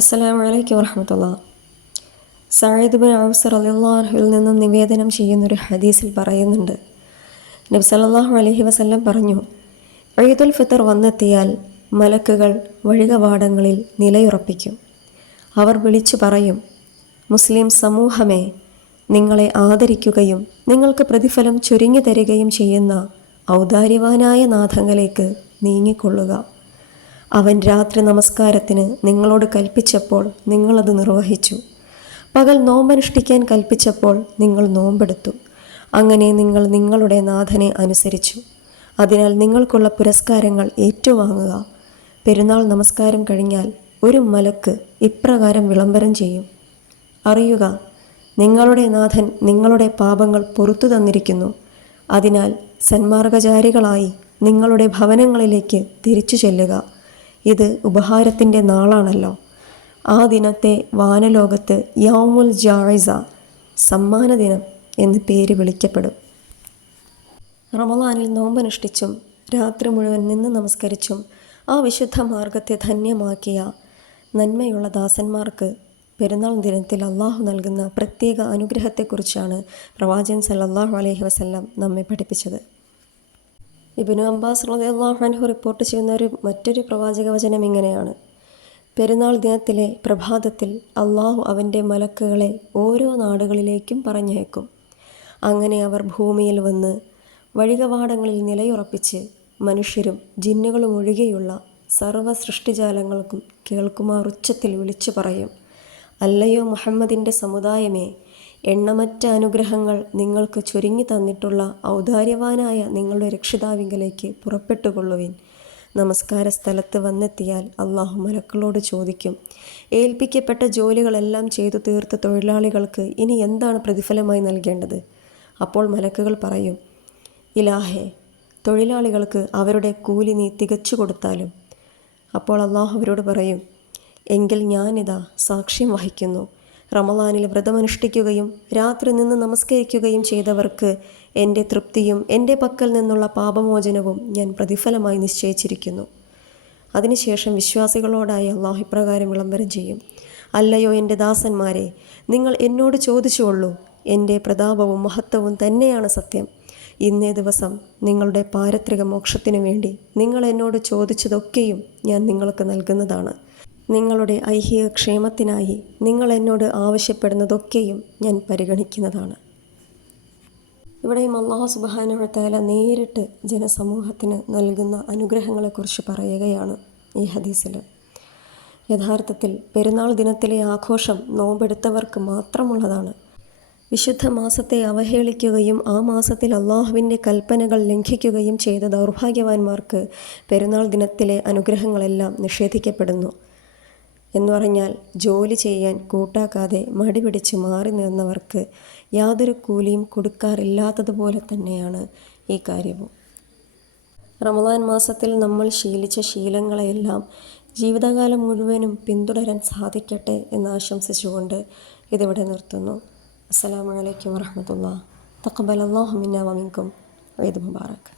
അസ്സലാമു അലൈക്കും വറഹ്മത്തുള്ളാഹി. സഈദ് ബിൻ ഔസ് റളിയല്ലാഹു അൻഹുവിൽ നിന്നും നിവേദനം ചെയ്യുന്നൊരു ഹദീസിൽ പറയുന്നുണ്ട്, നബി സല്ലല്ലാഹു അലൈഹി വസല്ലം പറഞ്ഞു, ഈദുൽ ഫിത്ർ വന്നെത്തിയാൽ മലക്കുകൾ വഴികവാടങ്ങളിൽ നിലയുറപ്പിക്കും. അവർ വിളിച്ചു പറയും, മുസ്ലിം സമൂഹമേ, നിങ്ങളെ ആദരിക്കുകയും നിങ്ങൾക്ക് പ്രതിഫലം ചുരുങ്ങി തരികയും ചെയ്യുന്ന ഔദാര്യവാനായ നാഥങ്ങളിലേക്ക് നീങ്ങിക്കൊള്ളുക. അവൻ രാത്രി നമസ്കാരത്തിന് നിങ്ങളോട് കൽപ്പിച്ചപ്പോൾ നിങ്ങളത് നിർവഹിച്ചു. പകൽ നോമ്പനുഷ്ഠിക്കാൻ കൽപ്പിച്ചപ്പോൾ നിങ്ങൾ നോമ്പെടുത്തു. അങ്ങനെ നിങ്ങൾ നിങ്ങളുടെ നാഥനെ അനുസരിച്ചു. അതിനാൽ നിങ്ങൾക്കുള്ള പുരസ്കാരങ്ങൾ ഏറ്റുവാങ്ങുക. പെരുന്നാൾ നമസ്കാരം കഴിഞ്ഞാൽ ഒരു മലക്ക് ഇപ്രകാരം വിളംബരം ചെയ്യും, അറിയുക, നിങ്ങളുടെ നാഥൻ നിങ്ങളുടെ പാപങ്ങൾ പുറത്തു തന്നിരിക്കുന്നു. അതിനാൽ സന്മാർഗചാരികളായി നിങ്ങളുടെ ഭവനങ്ങളിലേക്ക് തിരിച്ചു ചെല്ലുക. ഇത് ഉപഹാരത്തിൻ്റെ നാളാണല്ലോ. ആ ദിനത്തെ വാനലോകത്ത് യൗമുൽ ജായിസ, സമ്മാന ദിനം എന്ന് പേര് വിളിക്കപ്പെടും. റമളാനിൽ നോമ്പനുഷ്ഠിച്ചും രാത്രി മുഴുവൻ നിന്ന് നമസ്കരിച്ചും ആ വിശുദ്ധ മാർഗത്തെ ധന്യമാക്കിയ നന്മയുള്ള ദാസന്മാർക്ക് പെരുന്നാൾ ദിനത്തിൽ അള്ളാഹു നൽകുന്ന പ്രത്യേക അനുഗ്രഹത്തെക്കുറിച്ചാണ് പ്രവാചകൻ സല്ലല്ലാഹു അലൈഹി വസല്ലം നമ്മെ പഠിപ്പിച്ചത്. ഇബ്നു അബ്ബാസ് റളിയല്ലാഹു അൻഹു റിപ്പോർട്ട് ചെയ്യുന്ന മറ്റൊരു പ്രവാചക വചനം ഇങ്ങനെയാണ്: പെരുന്നാൾ ദിനത്തിലെ പ്രഭാതത്തിൽ അള്ളാഹു അവൻ്റെ മലക്കുകളെ ഓരോ നാടുകളിലേക്കും പറഞ്ഞയക്കും. അങ്ങനെ അവർ ഭൂമിയിൽ വന്ന് വഴികവാടങ്ങളിൽ നിലയുറപ്പിച്ച് മനുഷ്യരും ജിന്നുകളും ഒഴികെയുള്ള സർവ്വ സൃഷ്ടിജാലങ്ങൾക്കും കേൾക്കുമാർ ഉച്ചത്തിൽ വിളിച്ചു പറയും, അല്ലയോ മുഹമ്മദിൻ്റെ സമുദായമേ, എണ്ണമറ്റ അനുഗ്രഹങ്ങൾ നിങ്ങൾക്ക് ചൊരിഞ്ഞു തന്നിട്ടുള്ള ഔദാര്യവാനായ നിങ്ങളുടെ രക്ഷിതാവിങ്കലേക്ക് പുറപ്പെട്ടുകൊള്ളുവിൻ. നമസ്കാര സ്ഥലത്ത് വന്നെത്തിയാൽ അള്ളാഹു മലക്കളോട് ചോദിക്കും, ഏൽപ്പിക്കപ്പെട്ട ജോലികളെല്ലാം ചെയ്തു തീർത്ത തൊഴിലാളികൾക്ക് ഇനി എന്താണ് പ്രതിഫലമായി നൽകേണ്ടത്? അപ്പോൾ മലക്കുകൾ പറയും, ഇലാഹേ, തൊഴിലാളികൾക്ക് അവരുടെ കൂലി നീ തികച്ചു കൊടുത്താലും. അപ്പോൾ അള്ളാഹു അവരോട് പറയും, എങ്കിൽ ഞാനിതാ സാക്ഷ്യം വഹിക്കുന്നു, റമളാനിൽ വ്രതമനുഷ്ഠിക്കുകയും രാത്രി നിന്ന് നമസ്കരിക്കുകയും ചെയ്തവർക്ക് എൻ്റെ തൃപ്തിയും എൻ്റെ പക്കൽ നിന്നുള്ള പാപമോചനവും ഞാൻ പ്രതിഫലമായി നിശ്ചയിച്ചിരിക്കുന്നു. അതിനുശേഷം വിശ്വാസികളോടായി അള്ളാഹു ഇപ്രകാരം വിളംബരം ചെയ്യും, അല്ലയോ എൻ്റെ ദാസന്മാരെ, നിങ്ങൾ എന്നോട് ചോദിച്ചുകൊള്ളൂ, എൻ്റെ പ്രതാപവും മഹത്വവും തന്നെയാണ് സത്യം. ഇന്നേ ദിവസം നിങ്ങളുടെ പാരത്രിക മോക്ഷത്തിനു വേണ്ടി നിങ്ങൾ എന്നോട് ചോദിച്ചതൊക്കെയും ഞാൻ നിങ്ങൾക്ക് നൽകുന്നതാണ്. നിങ്ങളുടെ ഐഹിക ക്ഷേമത്തിനായി നിങ്ങൾ എന്നോട് ആവശ്യപ്പെടുന്നതൊക്കെയും ഞാൻ പരിഗണിക്കുന്നതാണ്. ഇവിടെയും അല്ലാഹു സുബ്ഹാനഹു വ തആല നേരിട്ട് ജനസമൂഹത്തിന് നൽകുന്ന അനുഗ്രഹങ്ങളെക്കുറിച്ച് പറയുകയാണ് ഈ ഹദീസിൽ. യഥാർത്ഥത്തിൽ പെരുന്നാൾ ദിനത്തിലെ ആഘോഷം നോമ്പെടുത്തവർക്ക് മാത്രമുള്ളതാണ്. വിശുദ്ധ മാസത്തെ അവഹേളിക്കുകയും ആ മാസത്തിൽ അള്ളാഹുവിൻ്റെ കൽപ്പനകൾ ലംഘിക്കുകയും ചെയ്ത ദൗർഭാഗ്യവാന്മാർക്ക് പെരുന്നാൾ ദിനത്തിലെ അനുഗ്രഹങ്ങളെല്ലാം നിഷേധിക്കപ്പെടുന്നു. എന്ന് പറഞ്ഞാൽ ജോലി ചെയ്യാൻ കൂട്ടാക്കാതെ മടി പിടിച്ച് മാറി നിന്നവർക്ക് യാതൊരു കൂലിയും കൊടുക്കാറില്ലാത്തതുപോലെ തന്നെയാണ് ഈ കാര്യവും. റമളാൻ മാസത്തിൽ നമ്മൾ ശീലിച്ച ശീലങ്ങളെയെല്ലാം ജീവിതകാലം മുഴുവനും പിന്തുടരാൻ സാധിക്കട്ടെ എന്ന് ആശംസിച്ചുകൊണ്ട് ഇതിവിടെ നിർത്തുന്നു. അസ്സലാമു അലൈക്കും വറഹ്മത്തുള്ളാഹി. തഖബ്ബലല്ലാഹു മിന്നാ വമിൻകും. ഈദ് മുബാറക്.